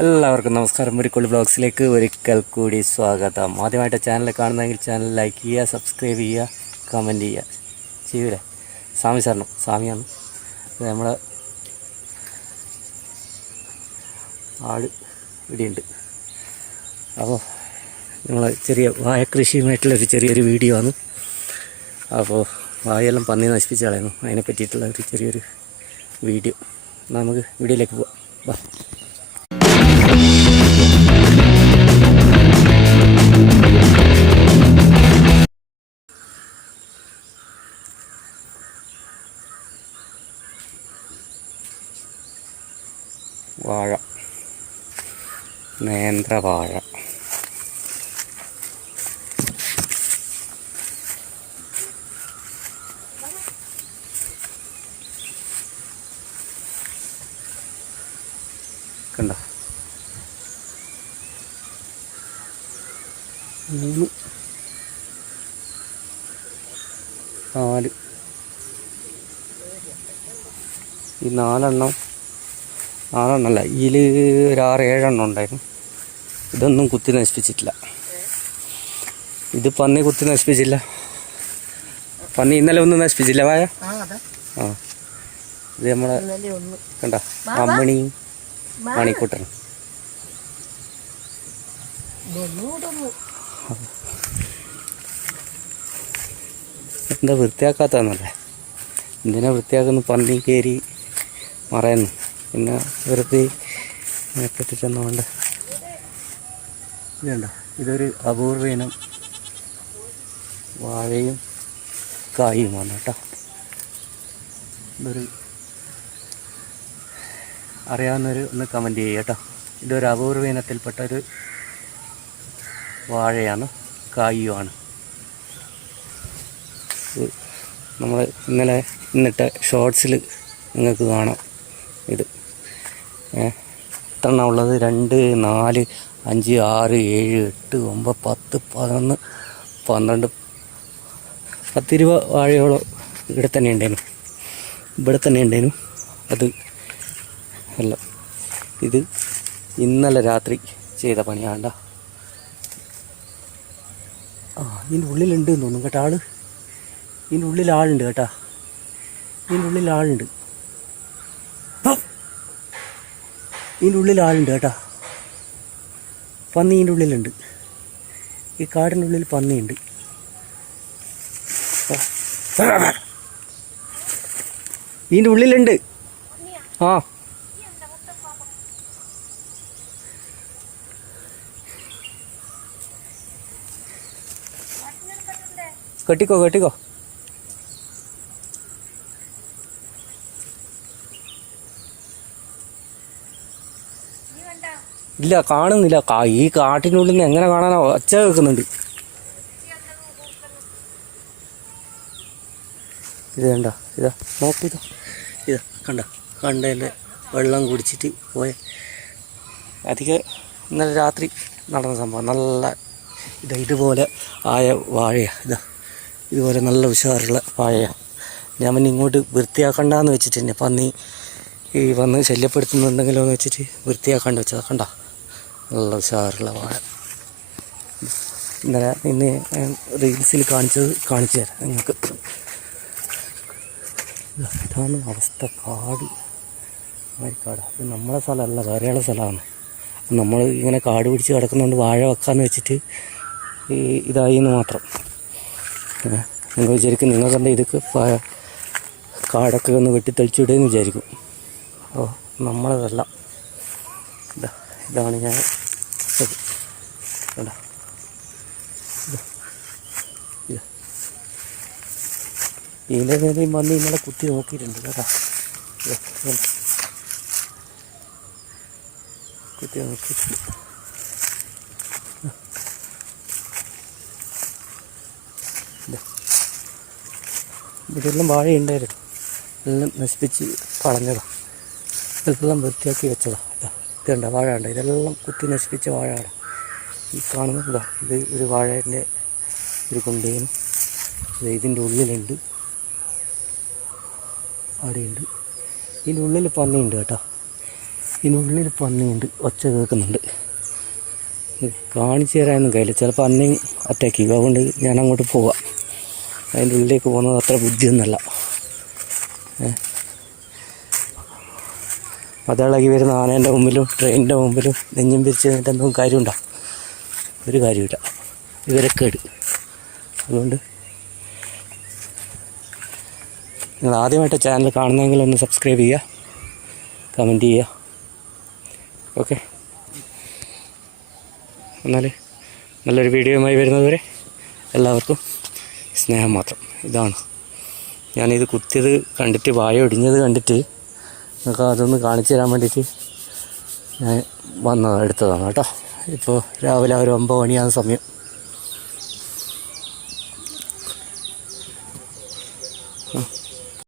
എല്ലാവർക്കും നമസ്കാരം. ഒരിക്കൽ ബ്ലോഗ്സിലേക്ക് ഒരിക്കൽ കൂടി സ്വാഗതം. ആദ്യമായിട്ട് ചാനൽ കാണുന്നതെങ്കിൽ ചാനൽ ലൈക്ക് ചെയ്യുക സബ്സ്ക്രൈബ് ചെയ്യുക കമന്റ് ചെയ്യുക. ചെയ്യൂലേ? സ്വാമി സാറിനും സ്വാമിയാണ്. നമ്മൾ ആട് ഇവിടെയുണ്ട് അപ്പോൾ നമ്മൾ ചെറിയ വായ കൃഷിയുമായിട്ടുള്ളൊരു ചെറിയൊരു വീഡിയോ ആണ്. അപ്പോൾ വായെല്ലാം പന്നി നശിപ്പിച്ച് കളയുന്നു. അതിനെ പറ്റിയിട്ടുള്ള ഒരു ചെറിയൊരു വീഡിയോ. നമുക്ക് വീഡിയോയിലേക്ക് പോവാം. വാഴ. നേന്ത്രവാഴ. കണ്ടോ? മൂന്ന്. നാല്. ഈ നാലെണ്ണം നാലെണ്ണമല്ല ഇതിൽ ഒരു ആറ് ഏഴെണ്ണം ഉണ്ടായിരുന്നു. ഇതൊന്നും കുത്തി നശിപ്പിച്ചിട്ടില്ല. ഇത് പന്നി കുത്തി നശിപ്പിച്ചില്ല. പന്നി ഇന്നലെ ഒന്നും നശിപ്പിച്ചില്ല വായ? ആ ഇത് നമ്മളെ കണ്ട അമ്മണിയും മണിക്കൂട്ടനും. എന്താ വൃത്തിയാക്കാത്തന്നല്ലേ എന്തിനാ വൃത്തിയാക്കുന്ന പന്നി കയറി മറയുന്നു പിന്നെ വെറുതെ വേണ്ട ഇതുണ്ടോ? ഇതൊരു അപൂർവ ഇനം വാഴയും കായുമാണ് കേട്ടോ. ഇതൊരു അറിയാവുന്നൊരു ഒന്ന് കമന്റ് ചെയ്യുക കേട്ടോ. ഇതൊരു അപൂർവ ഇനത്തിൽപ്പെട്ട ഒരു വാഴയാണ് കായുമാണ് നമ്മൾ ഇന്നലെ ഇന്നിട്ട ഷോർട്സിൽ നിങ്ങൾക്ക് കാണാം. ഇത് ഏ, എത്രണ്ണം ഉള്ളത്? രണ്ട് നാല് അഞ്ച് ആറ് ഏഴ് എട്ട് ഒമ്പത് പത്ത് പതിനൊന്ന് പന്ത്രണ്ട് പത്തിരുപ വാഴയോളം ഇവിടെ തന്നെ ഉണ്ടേനു. ഇവിടെ തന്നെ ഉണ്ടേനു. അത് അല്ല ഇത് ഇന്നലെ രാത്രി ചെയ്ത പണിയാണ്ട. ആ ഇതിന്റെ ഉള്ളിലുണ്ട് എന്ന് തോന്നുന്നു കേട്ടോ ആൾ. ഇതിന്റെ ഉള്ളിൽ ആളുണ്ട് കേട്ടാ. ഇതിന്റെ ഉള്ളിൽ ആളുണ്ട്. ഇതിന്റെ ഉള്ളിൽ ആളുണ്ട് കേട്ടാ. പന്നി ഇതിന്റെ ഉള്ളിലുണ്ട്. ഈ കാടിന്റെ ഉള്ളിൽ പന്നിയുണ്ട്. ഇതിന്റെ ഉള്ളിലുണ്ട്. ആ. കെട്ടിക്കോ കെട്ടിക്കോ. ഇല്ല കാണുന്നില്ല. ഈ കാട്ടിനുള്ളിൽ നിന്ന് എങ്ങനെ കാണാനോ ഒച്ച കേൾക്കുന്നുണ്ട്? ഇത് കണ്ട? ഇതാ നോക്കി ഇതാ. കണ്ട? കണ്ടതിന്റെ വെള്ളം കുടിച്ചിട്ട് പോയ അധികം ഇന്നലെ രാത്രി നടന്ന സംഭവം. നല്ല ഇതാ ഇതുപോലെ ആയ വാഴയാണ് ഇതാ ഇതുപോലെ നല്ല ഉഷാറുള്ള വാഴയാണ് ഞാൻ പിന്നെ ഇങ്ങോട്ട് വൃത്തിയാക്കണ്ടെന്ന് വെച്ചിട്ട് പന്നി ഈ വന്ന് ശല്യപ്പെടുത്തുന്നുണ്ടെങ്കിലോ എന്ന് വെച്ചിട്ട് വൃത്തിയാക്കാണ്ട് വെച്ചതാ. കണ്ട? നല്ല ഉഷാറുള്ള വാഴ ഇന്നലെ ഇന്ന് റീൽസിൽ കാണിച്ചത് കാണിച്ചു തരാം നിങ്ങൾക്ക്. ഇതാ, ഇതാണ് അവസ്ഥ കാട്. കാട്? അത് നമ്മളെ സ്ഥലമല്ല വേറെയുള്ള സ്ഥലമാണ്. നമ്മൾ ഇങ്ങനെ കാട് പിടിച്ച് കിടക്കുന്നതുകൊണ്ട് വാഴ വെക്കാന്ന് വെച്ചിട്ട് ഈ ഇതായി എന്ന് മാത്രം. നിങ്ങൾ വിചാരിക്കും നിങ്ങൾ കണ്ട ഇതൊക്കെ കാടൊക്കെ ഒന്ന് വെട്ടിത്തെളിച്ചിടുമെന്ന് വിചാരിക്കും. ഓ നമ്മളതല്ല. ഇതാ ഇതാണ് ഞാൻ ഇത്. കണ്ടോ? ഇതാ. ഇതാ. ഇതിന്റെ നേരെയും വന്ന് ഇന്നലെ കുത്തി നോക്കിയിട്ടുണ്ട് കേട്ടോ? കുത്തി നോക്കിയിട്ടുണ്ട് ഇതെല്ലാം ഇതെല്ലാം വാഴയുണ്ടായിരുന്നു എല്ലാം നശിപ്പിച്ച് കളഞ്ഞതാണ് ഇതെല്ലാം വൃത്തിയാക്കി വെച്ചതാണ് ഇതുണ്ട വാഴ ഉണ്ട് ഇതെല്ലാം കുത്തി നശിപ്പിച്ച വാഴയാണ്. ഈ കാണുന്നത് ഇതാ ഒരു വാഴേന്റെ ഒരു കൊണ്ടേനും ഇത് ഇതിന്റെ ഉള്ളിലുണ്ട്. അവിടെയുണ്ട്. ഇതിന്റെ ഉള്ളിൽ പന്നിയുണ്ട് കേട്ടോ. ഇതിന്റെ ഇതിനുള്ളിൽ പന്നിയുണ്ട്. ഒച്ച കേൾക്കുന്നുണ്ട്. കാണിച്ചു തരാനൊന്നും കഴിയില്ല. ചിലപ്പോൾ അന്നേ അറ്റാക്ക് ചെയ്യും. അതുകൊണ്ട് ഞാൻ അങ്ങോട്ട് പോവാം. അതിന്റെ ഉള്ളിലേക്ക് പോകുന്നത് അത്ര ബുദ്ധിയൊന്നുമല്ല. ഏ. അതിളകി വരുന്ന ആനേന്റെ മുമ്പിലും ട്രെയിനിന്റെ മുമ്പിലും നെഞ്ഞും പിരിച്ച് നിന്നിട്ട് എന്തെങ്കിലും കാര്യമുണ്ടോ? ഒരു കാര്യമില്ല ഇവരക്കേട് അതുകൊണ്ട് നിങ്ങൾ ആദ്യമായിട്ട് ചാനൽ കാണുന്നെങ്കിൽ ഒന്ന് സബ്സ്ക്രൈബ് ചെയ്യുക കമന്റ് ചെയ്യുക. ഓക്കെ എന്നാൽ നല്ലൊരു വീഡിയോയുമായി വരുന്നതുവരെ എല്ലാവർക്കും സ്നേഹം മാത്രം. ഇതാണ്. ഞാനിത് കുത്തിയത് കണ്ടിട്ട് വായ ഒടിഞ്ഞത് കണ്ടിട്ട് നിങ്ങൾക്ക് അതൊന്ന് കാണിച്ചു തരാൻ വേണ്ടിയിട്ട് ഞാൻ വന്നത് എടുത്തതാണ് കേട്ടോ. ഇപ്പോൾ രാവിലെ ഒരു ഒമ്പത് മണിയാകുന്ന സമയം.